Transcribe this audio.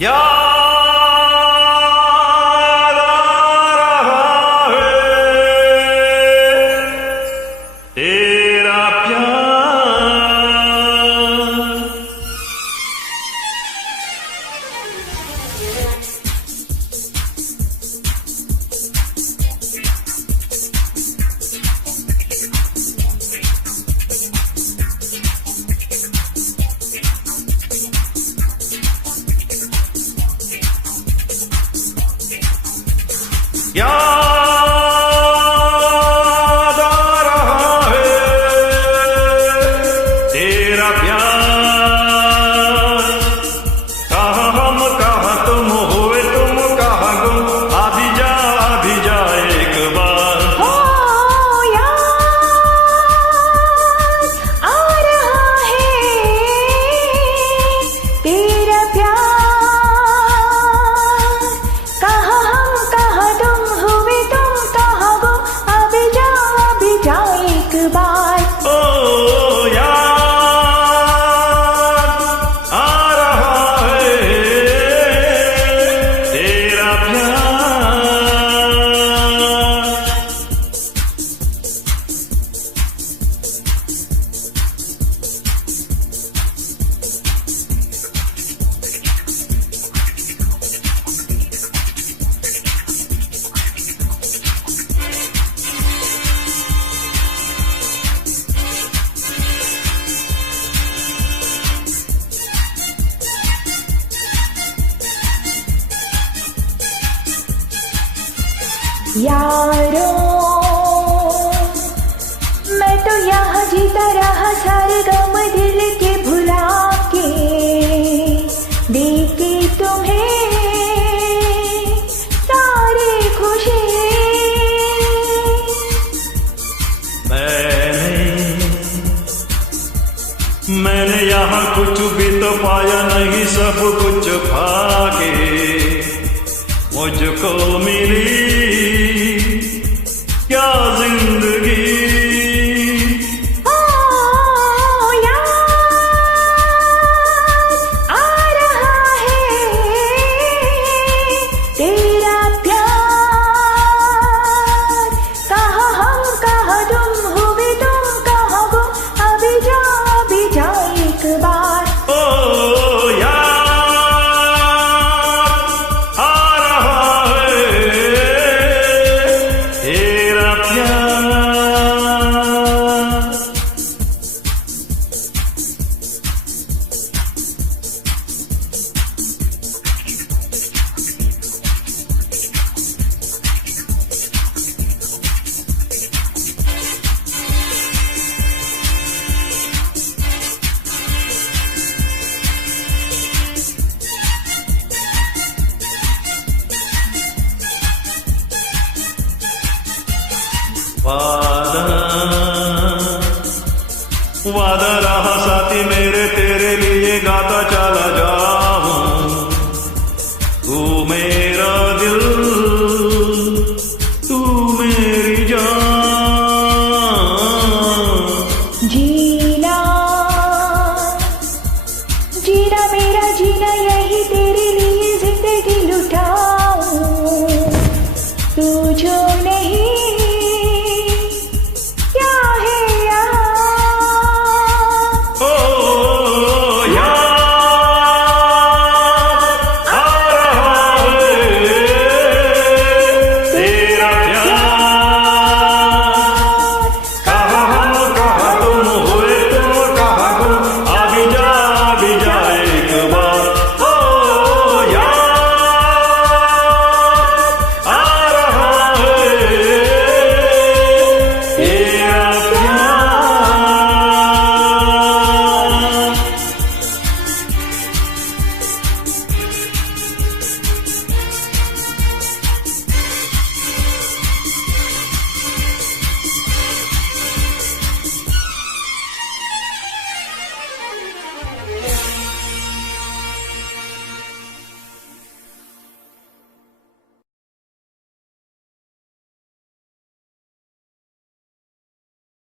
याद आ रहा है तेरा प्यार। याद आ रहा है तेरा प्यार। कहाँ हम कहाँ तुम हुए तुम कहाँ गुम, आ भी जा एक बार। हो याद आ रहा है तेरा प्यार। कहाँ हम कहाँ तुम हुए तुम कहाँ गुम, अभी जा एक बार। ओ याद आ रहा है तेरा प्यार। यारों मैं तो यहाँ जीता रहा सारे गम दिल के भुला के, देके तुम्हें सारी खुशी। मैंने यहाँ कुछ भी तो पाया नहीं, सब कुछ भागे मुझको मिली क्या जिंदगी। ओ याद आ रहा है तेरा प्यार। कहाँ हम कहाँ तुम हुए तुम कहाँ गुम, अभी जा एक बार। ओ याद आ रहा है तेरा प्यार। वादा रहा साथी मेरे तेरे लिए गाता चला जाऊं। तू मेरा दिल तू मेरी जान।